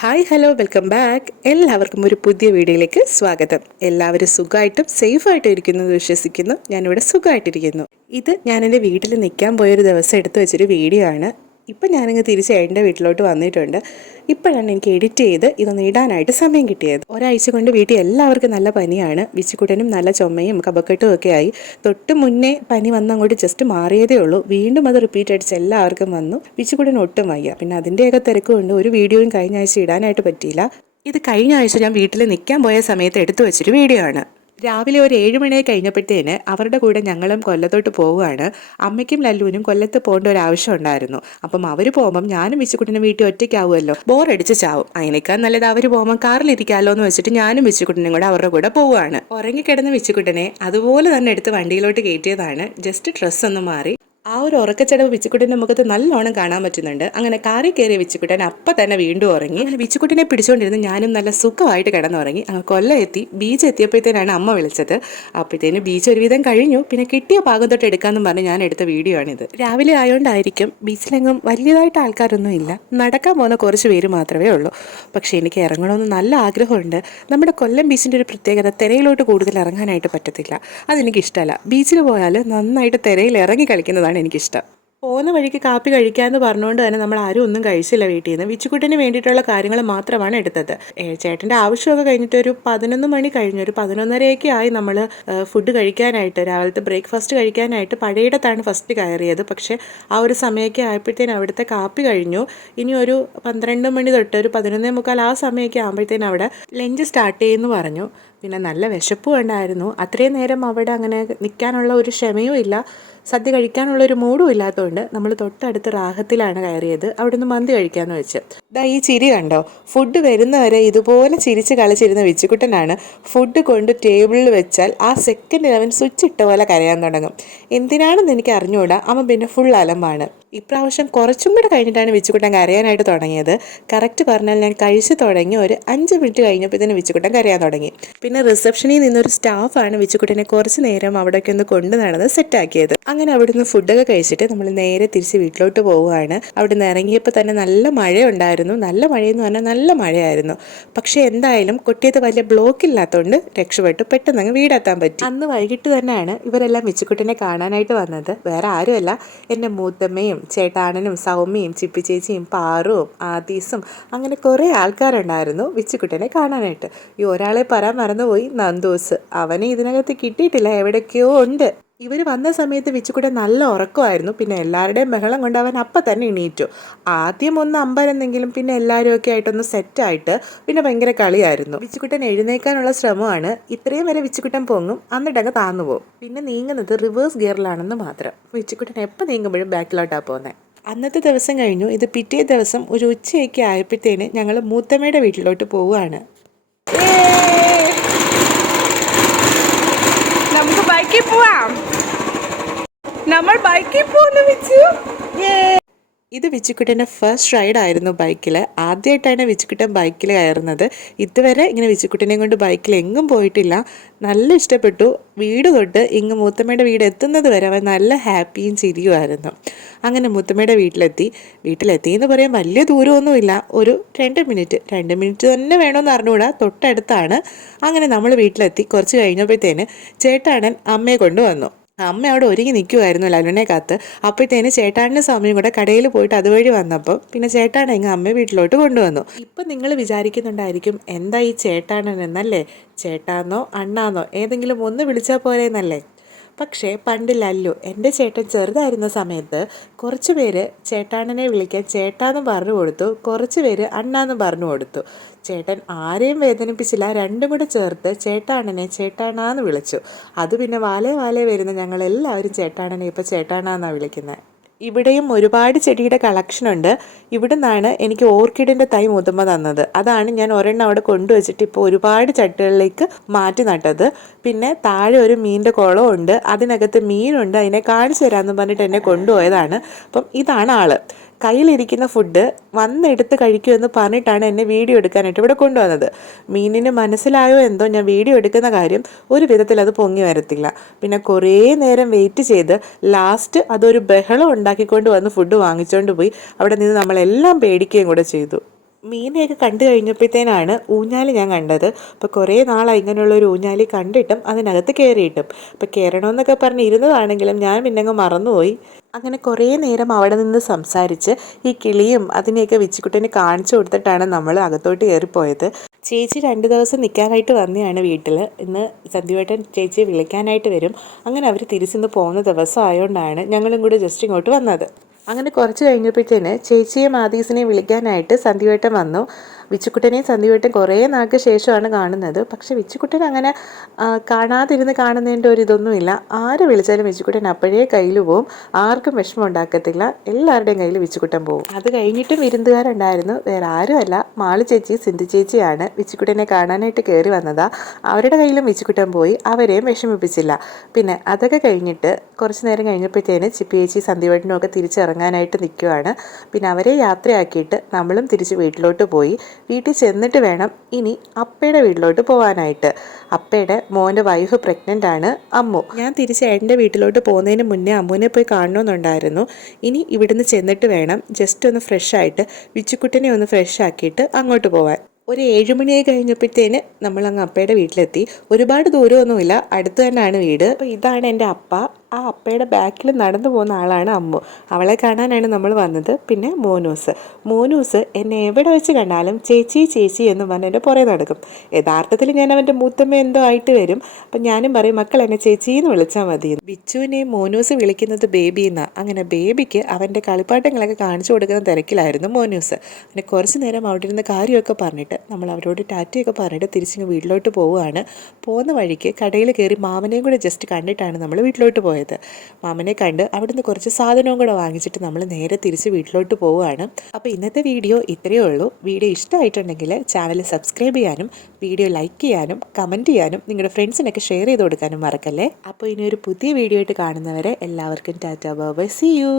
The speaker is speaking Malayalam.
Hi hello welcome back. എല്ലാവർക്കും ഒരു പുതിയ വീഡിയോയിലേക്ക് സ്വാഗതം. എല്ലാവരും സുഖമായിട്ടും സേഫായിട്ടും ഇരിക്കുന്നു എന്ന് വിശ്വസിക്കുന്നു. ഞാനിവിടെ സുഖമായിട്ടിരിക്കുന്നു. ഇത് ഞാൻ എന്റെ വീട്ടിൽ നിൽക്കാൻ പോയൊരു ദിവസം എടുത്തു വെച്ചൊരു വീഡിയോ ആണ്. ഇപ്പം ഞാനങ്ങ് തിരിച്ച് എന്റെ വീട്ടിലോട്ട് വന്നിട്ടുണ്ട്. ഇപ്പോഴാണ് എനിക്ക് എഡിറ്റ് ചെയ്ത് ഇതൊന്ന് ഇടാനായിട്ട് സമയം കിട്ടിയത്. ഒരാഴ്ച കൊണ്ട് വീട്ടിൽ എല്ലാവർക്കും നല്ല പനിയാണ്. വിച്ചുക്കുട്ടനും നല്ല ചുമയും കപക്കെട്ടും ഒക്കെ ആയി. തൊട്ട് മുന്നേ പനി വന്നങ്ങോട്ട് ജസ്റ്റ് മാറിയതേ ഉള്ളൂ. വീണ്ടും അത് റിപ്പീറ്റ് അടിച്ച് എല്ലാവർക്കും വന്നു. വിച്ചുക്കുട്ടൻ ഒട്ടും വയ്യ. പിന്നെ അതിന്റെയൊക്കെ തിരക്ക് കൊണ്ട് ഒരു വീഡിയോയും കഴിഞ്ഞ ആഴ്ച ഇടാനായിട്ട് പറ്റിയില്ല. ഇത് കഴിഞ്ഞ ആഴ്ച ഞാൻ വീട്ടിൽ നിൽക്കാൻ പോയ സമയത്ത് എടുത്തു വെച്ചൊരു വീഡിയോ ആണ്. രാവിലെ ഒരു ഏഴ് മണി കഴിഞ്ഞപ്പോഴത്തേന് അവരുടെ കൂടെ ഞങ്ങളും കൊല്ലത്തോട്ട് പോവുകയാണ്. അമ്മയ്ക്കും ലല്ലുവിനും കൊല്ലത്ത് പോകേണ്ട ഒരു ആവശ്യം ഉണ്ടായിരുന്നു. അപ്പം അവർ പോകുമ്പം ഞാനും വിശുക്കുട്ടിനും വീട്ടിൽ ഒറ്റയ്ക്കാവുമല്ലോ. ബോറടിച്ച് ചാവും. അതിനേക്കാൾ നല്ലത് അവർ പോകുമ്പോൾ കാറിലിരിക്കാമല്ലോ എന്ന് വെച്ചിട്ട് ഞാനും വിശുക്കുട്ടിനും കൂടെ അവരുടെ കൂടെ പോവുകയാണ്. ഉറങ്ങിക്കിടന്ന വിശുക്കുട്ടനെ അതുപോലെ തന്നെ എടുത്ത് വണ്ടിയിലോട്ട് കയറ്റിയതാണ്. ജസ്റ്റ് ഡ്രസ്സ് ഒന്ന് മാറി. ആ ഒരു ഉറക്കച്ചടവ് വിച്ചുക്കുട്ടന്റെ മുഖത്ത് നല്ലോണം കാണാൻ പറ്റുന്നുണ്ട്. അങ്ങനെ കാറി കയറിയ വിച്ചുക്കുട്ടൻ അപ്പം തന്നെ വീണ്ടും ഉറങ്ങി. അങ്ങനെ വിച്ചുക്കുട്ടനെ പിടിച്ചുകൊണ്ടിരുന്ന് ഞാനും നല്ല സുഖമായിട്ട് കിടന്നുറങ്ങി. അങ്ങ് കൊല്ലം എത്തി. ബീച്ച് എത്തിയപ്പോഴത്തേനാണ് അമ്മ വിളിച്ചത്. അപ്പോഴത്തേനും ബീച്ച് ഒരുവിധം കഴിഞ്ഞു. പിന്നെ കിട്ടിയ ഭാഗം തൊട്ട് എടുക്കാമെന്നും പറഞ്ഞ് ഞാൻ എടുത്ത വീഡിയോ ആണിത്. രാവിലെ ആയതുകൊണ്ടായിരിക്കും ബീച്ചിലെങ്ങും വലിയതായിട്ട് ആൾക്കാരൊന്നും ഇല്ല. നടക്കാൻ പോകുന്ന കുറച്ച് പേര് മാത്രമേ ഉള്ളൂ. പക്ഷേ എനിക്ക് ഇറങ്ങണമെന്ന് നല്ല ആഗ്രഹമുണ്ട്. നമ്മുടെ കൊല്ലം ബീച്ചിന്റെ ഒരു പ്രത്യേകത തിരയിലോട്ട് കൂടുതൽ ഇറങ്ങാനായിട്ട് പറ്റത്തില്ല. അതെനിക്ക് ഇഷ്ടമല്ല ബീച്ചിൽ പോയാൽ നന്നായിട്ട് തിരയിൽ ഇറങ്ങി കളിക്കുന്നതാണ് എനിക്കിഷ്ടം. പോകുന്ന വഴിക്ക് കാപ്പി കഴിക്കാമെന്ന് പറഞ്ഞുകൊണ്ട് തന്നെ നമ്മൾ ആരും ഒന്നും കഴിച്ചില്ല വീട്ടിൽ നിന്ന് വിച്ചുക്കുട്ടിന് വേണ്ടിയിട്ടുള്ള കാര്യങ്ങൾ മാത്രമാണ് എടുത്തത്. ചേട്ടന്റെ ആവശ്യമൊക്കെ കഴിഞ്ഞിട്ട് ഒരു പതിനൊന്ന് മണി കഴിഞ്ഞു. ഒരു പതിനൊന്നരയൊക്കെ ആയി നമ്മൾ ഫുഡ് കഴിക്കാനായിട്ട് രാവിലത്തെ ബ്രേക്ക്ഫാസ്റ്റ് കഴിക്കാനായിട്ട് പഴയിടത്താണ് ഫസ്റ്റ് കയറിയത്. പക്ഷേ ആ ഒരു സമയമൊക്കെ ആയപ്പോഴത്തേനും അവിടുത്തെ കാപ്പി കഴിഞ്ഞു. ഇനി ഒരു പന്ത്രണ്ട് മണി തൊട്ട് ഒരു പതിനൊന്നേ മുക്കാൽ ആ സമയമൊക്കെ ആകുമ്പോഴത്തേനും അവിടെ ലഞ്ച് സ്റ്റാർട്ട് ചെയ്യുമെന്ന് പറഞ്ഞു. പിന്നെ നല്ല വിശപ്പ് വേണ്ടായിരുന്നു. അത്രയും നേരം അവിടെ അങ്ങനെ നിൽക്കാനുള്ള ഒരു ക്ഷമയും ഇല്ല. സദ്യ കഴിക്കാനുള്ള ഒരു മൂഡും ഇല്ലാത്തതുകൊണ്ട് നമ്മൾ തൊട്ടടുത്ത് റാഹത്തിലാണ് കയറിയത്. അവിടുന്ന് മന്തി കഴിക്കാമെന്ന് വെച്ച്. ഇതാ ഈ ചിരി കണ്ടോ? ഫുഡ് വരുന്നവരെ ഇതുപോലെ ചിരിച്ച് കളിച്ചിരുന്ന വിച്ചുകുട്ടനാണ് ഫുഡ് കൊണ്ട് ടേബിളിൽ വെച്ചാൽ ആ സെക്കൻഡിൽ അവൻ സ്വിച്ച് ഇട്ട പോലെ കരയാൻ തുടങ്ങും. എന്തിനാണെന്ന് എനിക്ക് അറിഞ്ഞുകൂടാ അവൻ പിന്നെ ഫുൾ അലമ്പാണ്. ഇപ്രാവശ്യം കുറച്ചും കൂടെ കഴിഞ്ഞിട്ടാണ് വിച്ചുകുട്ടൻ കരയാനായിട്ട് തുടങ്ങിയത്. കറക്റ്റ് പറഞ്ഞാൽ ഞാൻ കഴിച്ചു തുടങ്ങി ഒരു അഞ്ച് മിനിറ്റ് കഴിഞ്ഞപ്പോൾ തന്നെ വിച്ചുകുട്ടൻ കരയാൻ തുടങ്ങി. പിന്നെ റിസപ്ഷനിൽ നിന്നൊരു സ്റ്റാഫാണ് വിച്ചുകുട്ടനെ കുറച്ച് നേരം അവിടേക്ക് ഒന്ന് കൊണ്ടു നടന്ന് സെറ്റാക്കിയത് അങ്ങനെ അവിടുന്ന് ഫുഡൊക്കെ കഴിച്ചിട്ട് നമ്മൾ നേരെ തിരിച്ച് വീട്ടിലോട്ട് പോവുകയാണ്. അവിടുന്ന് ഇറങ്ങിയപ്പോൾ തന്നെ നല്ല മഴയുണ്ടായിരുന്നു. നല്ല മഴയെന്ന് പറഞ്ഞാൽ നല്ല മഴയായിരുന്നു. പക്ഷേ എന്തായാലും കൊട്ടിയത്ത് വലിയ ബ്ലോക്ക് ഇല്ലാത്തതുകൊണ്ട് രക്ഷപ്പെട്ടു. പെട്ടെന്ന് അങ്ങ് വീടെത്താൻ പറ്റി. അന്ന് വൈകിട്ട് തന്നെയാണ് ഇവരെല്ലാം വിച്ചുക്കുട്ടനെ കാണാനായിട്ട് വന്നത്. വേറെ ആരുമല്ല. എന്റെ മൂത്തമ്മയും ചേട്ടാണനും സൗമ്യയും ചിപ്പി ചേച്ചിയും പാറുവും ആദീസും അങ്ങനെ കുറേ ആൾക്കാരുണ്ടായിരുന്നു വിച്ചുക്കുട്ടനെ കാണാനായിട്ട്. ഈ ഒരാളെ പറയാൻ മറന്നുപോയി നന്ദോസ്. അവനെ ഇതിനകത്ത് കിട്ടിയിട്ടില്ല. എവിടേക്കോ ഉണ്ട്. ഇവർ വന്ന സമയത്ത് വെച്ചുകൂടെ നല്ല ഉറക്കമായിരുന്നു. പിന്നെ എല്ലാവരുടെയും ബഹളം കൊണ്ട് അവൻ അപ്പം തന്നെ എണീറ്റു. ആദ്യം ഒന്ന് അമ്പരന്നെങ്കിലും പിന്നെ എല്ലാവരും ഒക്കെ ആയിട്ടൊന്ന് സെറ്റായിട്ട് പിന്നെ ഭയങ്കര കളിയായിരുന്നു. വിച്ചുക്കുട്ടൻ എഴുന്നേക്കാനുള്ള ശ്രമമാണ്. ഇത്രയും വരെ വിച്ചുകുട്ടൻ പൊങ്ങും. എന്നിട്ടങ്ങ് താന്നു പോകും പിന്നെ നീങ്ങുന്നത് റിവേഴ്സ് ഗിയറിലാണെന്ന് മാത്രം. വിച്ചുക്കുട്ടൻ എപ്പോൾ നീങ്ങുമ്പോഴും ബാക്കിലോട്ടാണ് പോകുന്നത് അന്നത്തെ ദിവസം കഴിഞ്ഞു. ഇത് പിറ്റേ ദിവസം ഒരു ഉച്ചയൊക്കെ ആയപ്പോഴത്തേന് ഞങ്ങൾ മൂത്തമ്മയുടെ വീട്ടിലോട്ട് പോവുകയാണ്. നമുക്ക് ബൈക്കിൽ പോവാം. നമ്മൾ ബൈക്കിൽ പോകുന്നു വിച്ചു? ഇത് വിച്ചുക്കുട്ടന്റെ ഫസ്റ്റ് റൈഡ് ആയിരുന്നു ബൈക്കിൽ ആദ്യമായിട്ടാണ് വിച്ചുക്കുട്ടൻ ബൈക്കിൽ കയറുന്നത്. ഇതുവരെ ഇങ്ങനെ വിച്ചുക്കുട്ടനെ കൊണ്ട് ബൈക്കിൽ എങ്ങും പോയിട്ടില്ല. നല്ല ഇഷ്ടപ്പെട്ടു. വീട് തൊട്ട് ഇങ്ങ് മൂത്തമ്മയുടെ വീട് എത്തുന്നത് വരെ അവൻ നല്ല ഹാപ്പിയും ചിരിയുമായിരുന്നു. അങ്ങനെ മൂത്തമ്മയുടെ വീട്ടിലെത്തി. വീട്ടിലെത്തി എന്ന് പറയാൻ വലിയ ദൂരമൊന്നുമില്ല. ഒരു രണ്ട് മിനിറ്റ്. രണ്ട് മിനിറ്റ് തന്നെ വേണമെന്ന് അറിഞ്ഞുകൂടാ. തൊട്ടടുത്താണ്. അങ്ങനെ നമ്മൾ വീട്ടിലെത്തി. കുറച്ച് കഴിഞ്ഞപ്പോഴത്തേന് ചേട്ടാണൻ അമ്മയെ കൊണ്ടുവന്നു. അമ്മ അവിടെ ഒരുങ്ങി നിൽക്കുമായിരുന്നു ലലുനെ കാത്ത് അപ്പോഴത്തേന് ചേട്ടാന്റെ സമയം കൂടെ കടയിൽ പോയിട്ട് അതുവഴി വന്നപ്പോൾ പിന്നെ ചേട്ടാണ് എങ്ങ് അമ്മ വീട്ടിലോട്ട് കൊണ്ടുവന്നു. ഇപ്പം നിങ്ങൾ വിചാരിക്കുന്നുണ്ടായിരിക്കും എന്താ ഈ ചേട്ടാണൻ എന്നല്ലേ ചേട്ടാന്നോ അണ്ണാന്നോ? ഏതെങ്കിലും ഒന്ന് വിളിച്ചാൽ പോരെന്നല്ലേ? പക്ഷേ പണ്ട് ലല്ലു എന്റെ ചേട്ടൻ ചെറുതായിരുന്ന സമയത്ത് കുറച്ച് പേര് ചേട്ടാണനെ വിളിക്കാൻ ചേട്ടാന്ന് പറഞ്ഞു കൊടുത്തു കുറച്ച് പേര് അണ്ണാന്ന് പറഞ്ഞു കൊടുത്തു. ചേട്ടൻ ആരെയും വേദനിപ്പിച്ചില്ല രണ്ടും കൂടെ ചേർത്ത് ചേട്ടാണനെ ചേട്ടാണാന്ന് വിളിച്ചു. അത് പിന്നെ വാലേ വാലേ വരുന്ന ഞങ്ങളെല്ലാവരും ചേട്ടാണനെ ഇപ്പോൾ ചേട്ടാണാന്നാണ് വിളിക്കുന്നത് ഇവിടെയും ഒരുപാട് ചെടിയുടെ കളക്ഷൻ ഉണ്ട്. ഇവിടെ നിന്നാണ് എനിക്ക് ഓർക്കിഡിന്റെ തൈ മുതുമ തന്നത്. അതാണ് ഞാൻ ഒരെണ്ണം അവിടെ കൊണ്ടുവച്ചിട്ട് ഇപ്പോൾ ഒരുപാട് ചട്ടികളിലേക്ക് മാറ്റി നട്ടത്. പിന്നെ താഴെ ഒരു മീനിന്റെ കുളം ഉണ്ട്. അതിനകത്ത് മീനുണ്ട്. അതിനെ കാണിച്ചു തരാമെന്ന് പറഞ്ഞിട്ട് എന്നെ കൊണ്ടുപോയതാണ്. അപ്പം ഇതാണ് ആൾ. കയ്യിലിരിക്കുന്ന ഫുഡ് വന്നെടുത്ത് കഴിക്കൂ എന്ന് പറഞ്ഞിട്ടാണ് എന്നെ വീഡിയോ എടുക്കാനായിട്ട് ഇവിടെ കൊണ്ടുവന്നത്. മീനിന് മനസ്സിലായോ എന്തോ ഞാൻ വീഡിയോ എടുക്കുന്ന കാര്യം? ഒരു വിധത്തിൽ അത് പൊങ്ങി വരത്തില്ല. പിന്നെ കുറേ നേരം വെയിറ്റ് ചെയ്ത് ലാസ്റ്റ് അതൊരു ബഹളം ഉണ്ടാക്കിക്കൊണ്ട് വന്ന് ഫുഡ് വാങ്ങിച്ചുകൊണ്ട് പോയി. അവിടെ നിന്ന് നമ്മളെല്ലാം പേടിക്കുകയും കൂടെ ചെയ്തു. മീനെയൊക്കെ കണ്ടു കഴിഞ്ഞപ്പോഴത്തേനാണ് ഊഞ്ഞാൽ ഞാൻ കണ്ടത്. അപ്പോൾ കുറേ നാളായി ഇങ്ങനെയുള്ള ഒരു ഊഞ്ഞാലി കണ്ടിട്ടും അതിനകത്ത് കയറിയിട്ടും അപ്പോൾ കയറണമെന്നൊക്കെ പറഞ്ഞ് ഇരുന്നതാണെങ്കിലും ഞാൻ പിന്നെ അങ്ങ് മറന്നുപോയി. അങ്ങനെ കുറേ നേരം അവിടെ നിന്ന് സംസാരിച്ച് ഈ കിളിയും അതിനെയൊക്കെ വിച്ചുക്കുട്ടന് കാണിച്ചു കൊടുത്തിട്ടാണ് നമ്മൾ അകത്തോട്ട് കയറിപ്പോയത്. ചേച്ചി രണ്ട് ദിവസം നിൽക്കാനായിട്ട് വന്നതാണ് വീട്ടിൽ ഇന്ന് സന്ധ്യവേട്ടൻ ചേച്ചിയെ വിളിക്കാനായിട്ട് വരും. അങ്ങനെ അവർ തിരിച്ചിന്ന് പോകുന്ന ദിവസം ആയതുകൊണ്ടാണ് ഞങ്ങളും കൂടെ ജസ്റ്റ് ഇങ്ങോട്ട് വന്നത്. അങ്ങനെ കുറച്ച് കഴിഞ്ഞപ്പോഴത്തേന് ചേച്ചിയെ മാതീസിനെ വിളിക്കാനായിട്ട് സന്ധ്യവേട്ടൻ വന്നു. വിച്ചുക്കുട്ടനെയും സന്ധ്യവേട്ടൻ കുറേ നാൾക്ക് ശേഷമാണ് കാണുന്നത്. പക്ഷെ വിച്ചുക്കുട്ടൻ അങ്ങനെ കാണാതിരുന്ന് കാണുന്നതിന്റെ ഒരു ഇതൊന്നുമില്ല. ആര് വിളിച്ചാലും വിച്ചുക്കുട്ടൻ അപ്പോഴേ കയ്യിൽ പോവും. ആർക്കും വിഷമം ഉണ്ടാക്കത്തില്ല. എല്ലാവരുടെയും കയ്യിൽ വിച്ചുക്കുട്ടൻ പോവും. അത് കഴിഞ്ഞിട്ടും വിരുന്നുകാരുണ്ടായിരുന്നു. വേറെ ആരും അല്ല മാളി ചേച്ചി സിന്ധു ചേച്ചിയാണ് വിച്ചുക്കുട്ടനെ കാണാനായിട്ട് കയറി വന്നതാ. അവരുടെ കയ്യിലും വിച്ചുക്കുട്ടൻ പോയി. അവരെയും വിഷമിപ്പിച്ചില്ല. പിന്നെ അതൊക്കെ കഴിഞ്ഞിട്ട് കുറച്ച് നേരം കഴിഞ്ഞപ്പോഴത്തേന് ചിപ്പി ചേച്ചി സന്ധ്യവേട്ടനും ഒക്കെ തിരിച്ചിറങ്ങാനായിട്ട് നിൽക്കുവാണ്. പിന്നെ അവരെ യാത്രയാക്കിയിട്ട് നമ്മളും തിരിച്ച് വീട്ടിലോട്ട് പോയി. വീട്ടിൽ ചെന്നിട്ട് വേണം ഇനി അപ്പയുടെ വീട്ടിലോട്ട് പോകാനായിട്ട് അപ്പയുടെ മോന്റെ വൈഫ് പ്രഗ്നന്റ് ആണ് അമ്മു. ഞാൻ തിരിച്ച് എന്റെ വീട്ടിലോട്ട് പോകുന്നതിന് മുന്നേ അമ്മുവിനെ പോയി കാണണമെന്നുണ്ടായിരുന്നു. ഇനി ഇവിടുന്ന് ചെന്നിട്ട് വേണം ജസ്റ്റ് ഒന്ന് ഫ്രഷ് ആയിട്ട് വിച്ചുക്കുട്ടിനെ ഒന്ന് ഫ്രഷ് ആക്കിയിട്ട് അങ്ങോട്ട് പോവാൻ. ഒരു ഏഴുമണിയായി കഴിഞ്ഞപ്പോഴത്തേന് നമ്മൾ അങ്ങ് അപ്പയുടെ വീട്ടിലെത്തി. ഒരുപാട് ദൂരമൊന്നുമില്ല. അടുത്ത് തന്നെയാണ് വീട്. അപ്പോൾ ഇതാണ് എന്റെ അപ്പ. ആ അപ്പയുടെ ബാക്കിൽ നടന്നു പോകുന്ന ആളാണ് അമ്മു. അവളെ കാണാനാണ് നമ്മൾ വന്നത്. പിന്നെ മോനൂസ്. മോനൂസ് എന്നെ എവിടെ വെച്ച് കണ്ടാലും ചേച്ചി ചേച്ചി എന്ന് പറഞ്ഞ് എന്റെ പുറകെ നടക്കും. യഥാർത്ഥത്തിൽ ഞാൻ അവന്റെ മൂത്തമ്മ എന്തോ ആയിട്ട് വരും. അപ്പം ഞാനും പറയും മക്കൾ എന്നെ ചേച്ചി എന്ന് വിളിച്ചാൽ മതി എന്ന്." ബിച്ചുവിനെ മോനൂസ് വിളിക്കുന്നത് ബേബി എന്നാണ് അങ്ങനെ ബേബിക്ക് അവന്റെ കളിപ്പാട്ടങ്ങളൊക്കെ കാണിച്ചു കൊടുക്കുന്ന തിരക്കിലായിരുന്നു മോനൂസ്. പിന്നെ കുറച്ച് നേരം അവിടെ ഇരുന്ന് കാര്യമൊക്കെ പറഞ്ഞിട്ട് നമ്മൾ അവരോട് ടാറ്റയൊക്കെ പറഞ്ഞിട്ട് തിരിച്ചിങ്ങ് വീട്ടിലോട്ട് പോവുകയാണ്. പോകുന്ന വഴിക്ക് കടയിൽ കയറി മാമനെയും കൂടെ ജസ്റ്റ് കണ്ടിട്ടാണ് നമ്മൾ വീട്ടിലോട്ട് പോയത്. മാമനെ കണ്ട് അവിടുന്ന് കുറച്ച് സാധനവും കൂടെ വാങ്ങിച്ചിട്ട് നമ്മൾ നേരെ തിരിച്ച് വീട്ടിലോട്ട് പോവുകയാണ്. അപ്പോൾ ഇന്നത്തെ വീഡിയോ ഇത്രയേ ഉള്ളൂ. വീഡിയോ ഇഷ്ടമായിട്ടുണ്ടെങ്കിൽ ചാനൽ സബ്സ്ക്രൈബ് ചെയ്യാനും വീഡിയോ ലൈക്ക് ചെയ്യാനും കമന്റ് ചെയ്യാനും നിങ്ങളുടെ ഫ്രണ്ട്സിനൊക്കെ ഷെയർ ചെയ്ത് കൊടുക്കാനും മറക്കല്ലേ? അപ്പോൾ ഇനി ഒരു പുതിയ വീഡിയോ ആയിട്ട് കാണുന്നവരെ എല്ലാവർക്കും ടാറ്റാ ബൈ സി യു